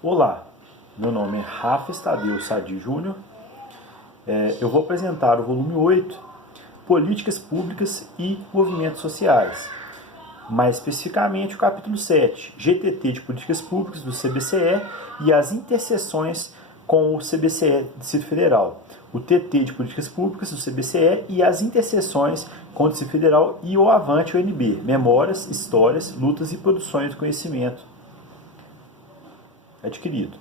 Olá, meu nome é Rafa Estadeu Sadi Júnior. Eu vou apresentar o volume 8, Políticas Públicas e Movimentos Sociais. Mais especificamente o capítulo 7, GTT de Políticas Públicas do CBCE e as interseções com o CBCE do Distrito Federal. O TT de Políticas Públicas do CBCE e as interseções com o Distrito Federal e o Avante UNB, Memórias, Histórias, Lutas e Produções de Conhecimento adquirido.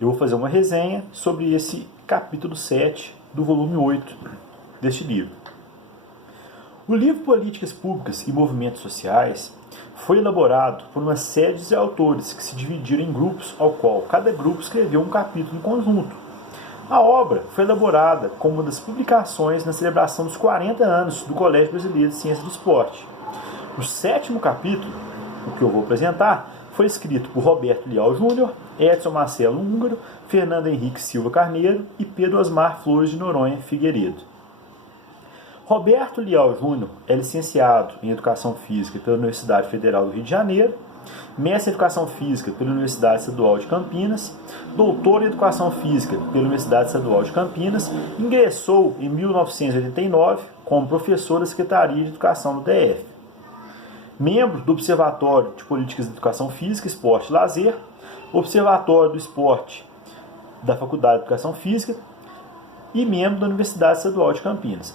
Eu vou fazer uma resenha sobre esse capítulo 7 do volume 8 deste livro. O livro Políticas Públicas e Movimentos Sociais foi elaborado por uma série de autores que se dividiram em grupos, ao qual cada grupo escreveu um capítulo em conjunto. A obra foi elaborada como uma das publicações na celebração dos 40 anos do Colégio Brasileiro de Ciências do Esporte. O 7º capítulo, o que eu vou apresentar, foi escrito por Roberto Leal Júnior, Edson Marcelo Húngaro, Fernando Henrique Silva Carneiro e Pedro Osmar Flores de Noronha Figueiredo. Roberto Leal Júnior é licenciado em Educação Física pela Universidade Federal do Rio de Janeiro, mestre em Educação Física pela Universidade Estadual de Campinas, doutor em Educação Física pela Universidade Estadual de Campinas, ingressou em 1989 como professor da Secretaria de Educação do DF. Membro do Observatório de Políticas de Educação Física, Esporte e Lazer, Observatório do Esporte da Faculdade de Educação Física e membro da Universidade Estadual de Campinas.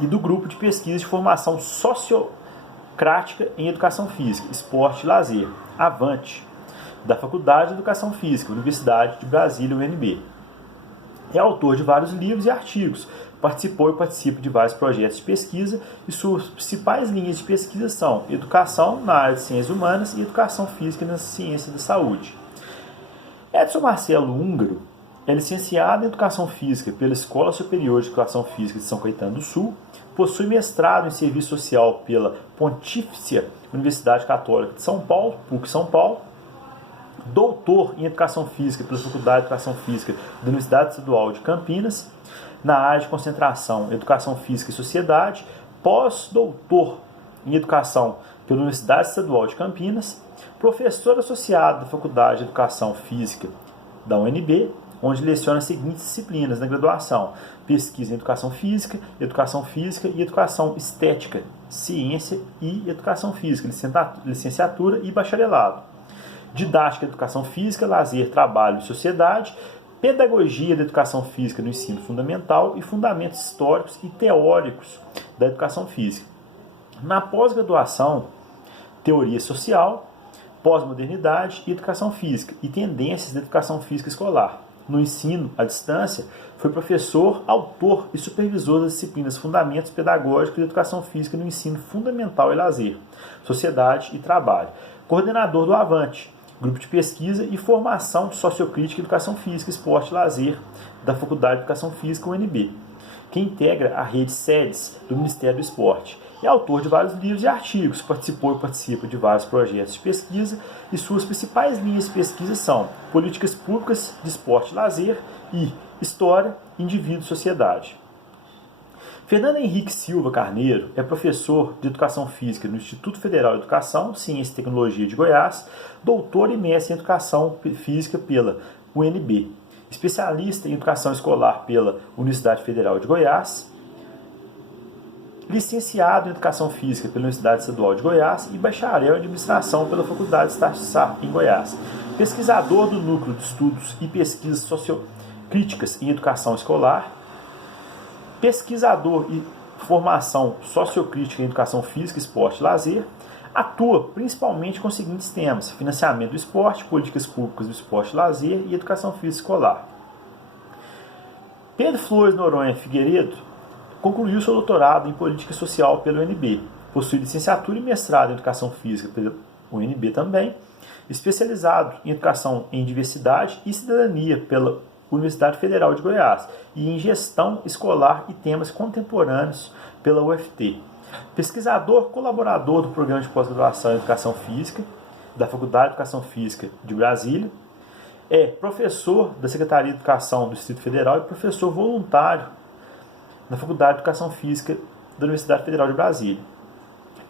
E do Grupo de Pesquisa de Formação Sociocrática em Educação Física, Esporte e Lazer, Avante, da Faculdade de Educação Física, Universidade de Brasília, UNB. É autor de vários livros e artigos, participou e participa de vários projetos de pesquisa e suas principais linhas de pesquisa são educação na área de ciências humanas e educação física nas ciências da saúde. Edson Marcelo Húngaro é licenciado em Educação Física pela Escola Superior de Educação Física de São Caetano do Sul, possui mestrado em Serviço Social pela Pontifícia Universidade Católica de São Paulo, PUC São Paulo, doutor em Educação Física pela Faculdade de Educação Física da Universidade Estadual de Campinas, na área de concentração Educação Física e Sociedade, pós-doutor em Educação pela Universidade Estadual de Campinas, professor associado da Faculdade de Educação Física da UNB, onde leciona as seguintes disciplinas na graduação: Pesquisa em Educação Física e Educação Estética, Ciência e Educação Física, licenciatura e bacharelado. Didática de Educação Física, Lazer, Trabalho e Sociedade, Pedagogia da Educação Física no Ensino Fundamental e Fundamentos Históricos e Teóricos da Educação Física. Na pós-graduação, Teoria Social, Pós-Modernidade e Educação Física e Tendências da Educação Física Escolar. No ensino à distância, foi professor, autor e supervisor das disciplinas Fundamentos Pedagógicos da Educação Física no Ensino Fundamental e Lazer, Sociedade e Trabalho. Coordenador do Avante, Grupo de Pesquisa e Formação Sociocrítica em Educação Física, Esporte e Lazer da Faculdade de Educação Física, UNB, que integra a rede SEDES do Ministério do Esporte. É autor de vários livros e artigos, participou e participa de vários projetos de pesquisa e suas principais linhas de pesquisa são Políticas Públicas de Esporte e Lazer e História, Indivíduo e Sociedade. Fernando Henrique Silva Carneiro é professor de Educação Física no Instituto Federal de Educação, Ciência e Tecnologia de Goiás, doutor e mestre em Educação Física pela UNB, especialista em Educação Escolar pela Universidade Federal de Goiás, licenciado em Educação Física pela Universidade Estadual de Goiás e bacharel em Administração pela Faculdade Estácio em Goiás, pesquisador do Núcleo de Estudos e Pesquisas Sociocríticas em Educação Escolar, pesquisador e formação sociocrítica em Educação Física, Esporte e Lazer, atua principalmente com os seguintes temas: financiamento do esporte, políticas públicas do esporte e lazer e educação física escolar. Pedro Flores Noronha Figueiredo concluiu seu doutorado em política social pela UNB, possui licenciatura e mestrado em educação física pela UNB também, especializado em educação em diversidade e cidadania pela Universidade Federal de Goiás e em gestão escolar e temas contemporâneos pela UFT. Pesquisador colaborador do Programa de Pós-Graduação em Educação Física da Faculdade de Educação Física de Brasília, é professor da Secretaria de Educação do Distrito Federal e professor voluntário na Faculdade de Educação Física da Universidade Federal de Brasília.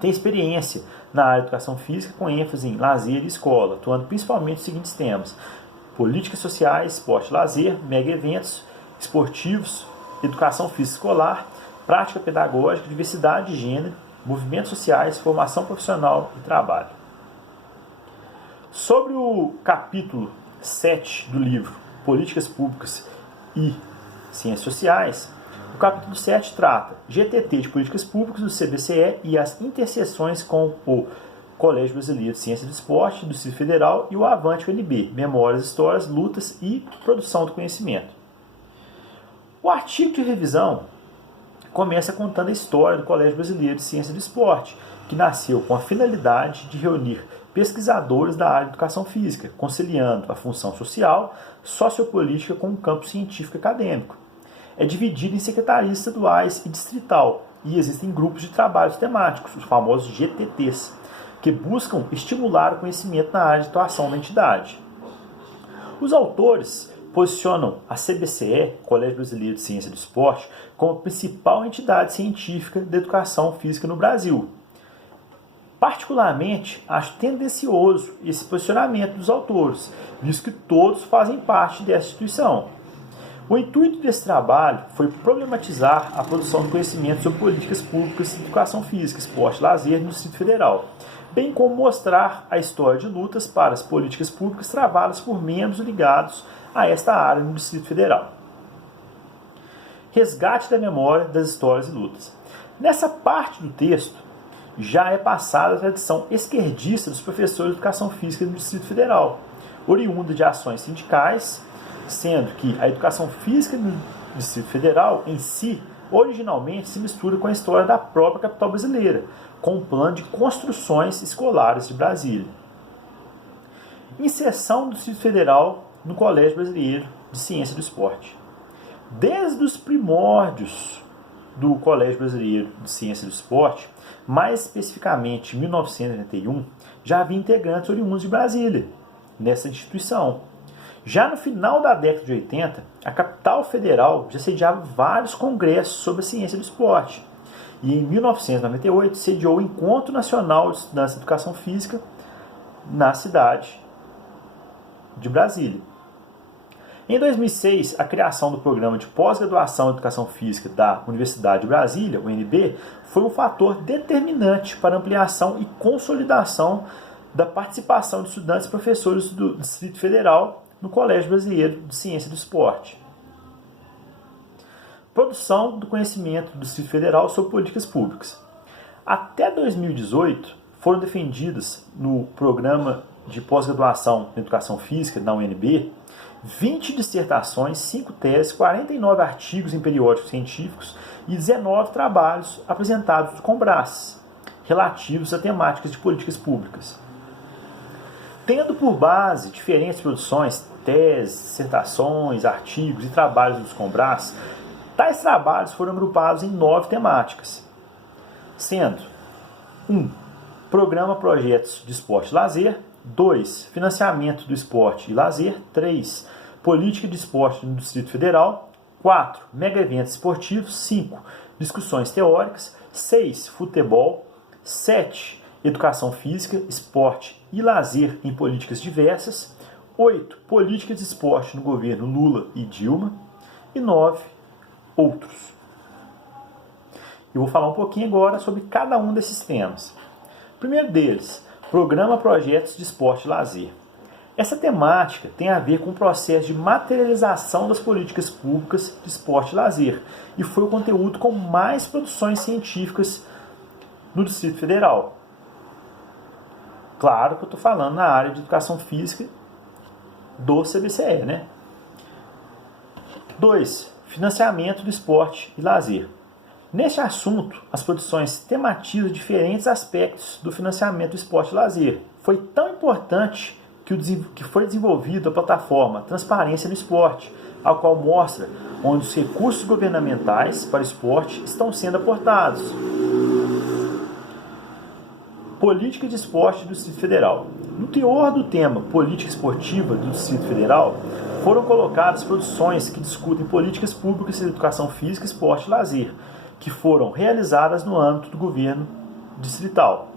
Tem experiência na área de educação física, com ênfase em lazer e escola, atuando principalmente nos seguintes temas: políticas sociais, esporte e lazer, mega eventos esportivos, educação física escolar, prática pedagógica, diversidade de gênero, movimentos sociais, formação profissional e trabalho. Sobre o capítulo 7 do livro Políticas Públicas e Ciências Sociais, o capítulo 7 trata GTT de Políticas Públicas do CBCE e as interseções com o Colégio Brasileiro de Ciência do Esporte do Distrito Federal e o Avante UNB, Memórias, Histórias, Lutas e Produção do Conhecimento. O artigo de revisão começa contando a história do Colégio Brasileiro de Ciência do Esporte, que nasceu com a finalidade de reunir pesquisadores da área de educação física, conciliando a função social, sociopolítica com o campo científico e acadêmico. É dividido em secretarias estaduais e distrital, e existem grupos de trabalhos temáticos, os famosos GTTs, que buscam estimular o conhecimento na área de atuação da entidade. Os autores posicionam a CBCE, Colégio Brasileiro de Ciência do Esporte, como a principal entidade científica de educação física no Brasil. Particularmente, acho tendencioso esse posicionamento dos autores, visto que todos fazem parte dessa instituição. O intuito desse trabalho foi problematizar a produção de conhecimento sobre políticas públicas de educação física, esporte e lazer no Distrito Federal, bem como mostrar a história de lutas para as políticas públicas travadas por membros ligados a esta área no Distrito Federal. Resgate da memória das histórias e lutas. Nessa parte do texto, já é passada a tradição esquerdista dos professores de educação física no Distrito Federal, oriunda de ações sindicais, sendo que a educação física no Distrito Federal em si, originalmente, se mistura com a história da própria capital brasileira, com um plano de construções escolares de Brasília. Inserção do Distrito Federal no Colégio Brasileiro de Ciência do Esporte. Desde os primórdios do Colégio Brasileiro de Ciência do Esporte, mais especificamente em 1981, já havia integrantes oriundos de Brasília nessa instituição. Já no final da década de 80, a capital federal já sediava vários congressos sobre a ciência do esporte. E em 1998, sediou o Encontro Nacional de Estudantes de Educação Física na cidade de Brasília. Em 2006, a criação do Programa de Pós-Graduação em Educação Física da Universidade de Brasília, UNB, foi um fator determinante para a ampliação e consolidação da participação de estudantes e professores do Distrito Federal no Colégio Brasileiro de Ciência do Esporte. Produção do conhecimento do Distrito Federal sobre políticas públicas. Até 2018, foram defendidas no Programa de Pós-Graduação em Educação Física da UNB 20 dissertações, 5 teses, 49 artigos em periódicos científicos e 19 trabalhos apresentados no Combrás, relativos a temáticas de políticas públicas. Tendo por base diferentes produções, teses, dissertações, artigos e trabalhos dos Combrás, tais trabalhos foram agrupados em 9 temáticas, sendo 1. Programa Projetos de Esporte e Lazer, 2. Financiamento do esporte e lazer, 3. Política de esporte no Distrito Federal, 4. Mega eventos esportivos, 5. Discussões teóricas, 6. Futebol, 7. Educação física, esporte e lazer em políticas diversas, 8. Política de esporte no governo Lula e Dilma, e 9. Outros. Eu vou falar um pouquinho agora sobre cada um desses temas. O primeiro deles, Programa Projetos de Esporte e Lazer. Essa temática tem a ver com o processo de materialização das políticas públicas de esporte e lazer, e foi o conteúdo com mais produções científicas no Distrito Federal. Claro que eu estou falando na área de educação física do CBCE, né? 2. Financiamento do esporte e lazer. Neste assunto, as produções tematizam diferentes aspectos do financiamento do esporte e lazer. Foi tão importante que foi desenvolvida a plataforma Transparência no Esporte, a qual mostra onde os recursos governamentais para o esporte estão sendo aportados. Política de esporte do Distrito Federal. No teor do tema Política Esportiva do Distrito Federal, foram colocadas produções que discutem políticas públicas de educação física, esporte e lazer, que foram realizadas no âmbito do governo distrital.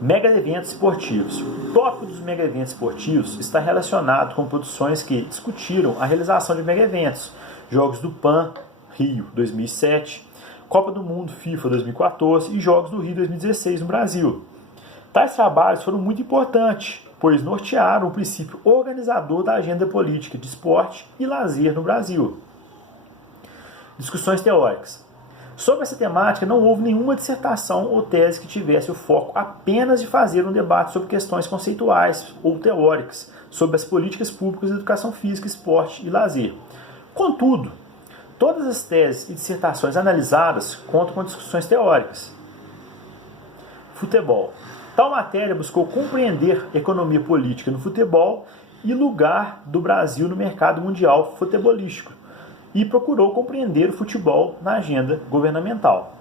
Mega eventos esportivos. O tópico dos mega eventos esportivos está relacionado com produções que discutiram a realização de mega eventos, Jogos do Pan, Rio 2007, Copa do Mundo FIFA 2014 e Jogos do Rio 2016 no Brasil. Tais trabalhos foram muito importantes, pois nortearam o princípio organizador da agenda política de esporte e lazer no Brasil. Discussões teóricas. Sobre essa temática, não houve nenhuma dissertação ou tese que tivesse o foco apenas de fazer um debate sobre questões conceituais ou teóricas sobre as políticas públicas de educação física, esporte e lazer. Contudo, todas as teses e dissertações analisadas contam com discussões teóricas. Futebol. Tal matéria buscou compreender a economia política no futebol e lugar do Brasil no mercado mundial futebolístico, e procurou compreender o futebol na agenda governamental.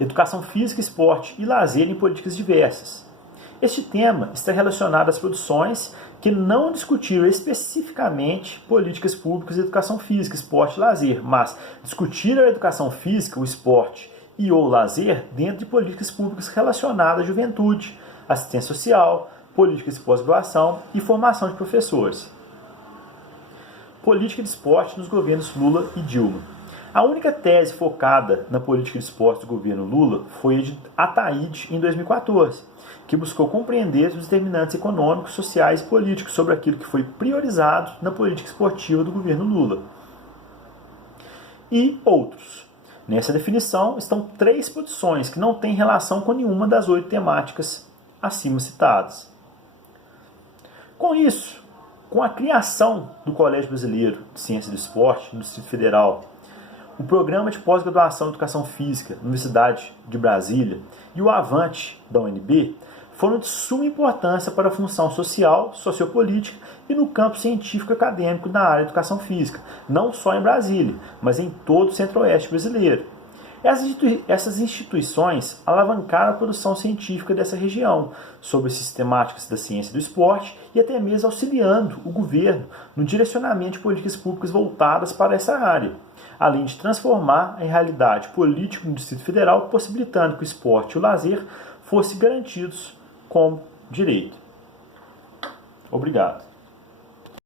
Educação física, esporte e lazer em políticas diversas. Este tema está relacionado às produções que não discutiram especificamente políticas públicas de educação física, esporte e lazer, mas discutiram a educação física, o esporte e ou lazer dentro de políticas públicas relacionadas à juventude, assistência social, políticas de pós-graduação e formação de professores. Política de esporte nos governos Lula e Dilma. A única tese focada na política de esporte do governo Lula foi a de Ataíde em 2014, que buscou compreender os determinantes econômicos, sociais e políticos sobre aquilo que foi priorizado na política esportiva do governo Lula. E outros. Nessa definição estão 3 posições que não têm relação com nenhuma das 8 temáticas acima citadas. Com isso, com a criação do Colégio Brasileiro de Ciência do Esporte no Distrito Federal, o Programa de Pós-Graduação em Educação Física na Universidade de Brasília e o Avante da UNB foram de suma importância para a função social, sociopolítica e no campo científico e acadêmico na área de educação física, não só em Brasília, mas em todo o centro-oeste brasileiro. Essas instituições alavancaram a produção científica dessa região sobre as sistemáticas da ciência do esporte e até mesmo auxiliando o governo no direcionamento de políticas públicas voltadas para essa área, além de transformar a realidade política no Distrito Federal, possibilitando que o esporte e o lazer fossem garantidos como direito. Obrigado.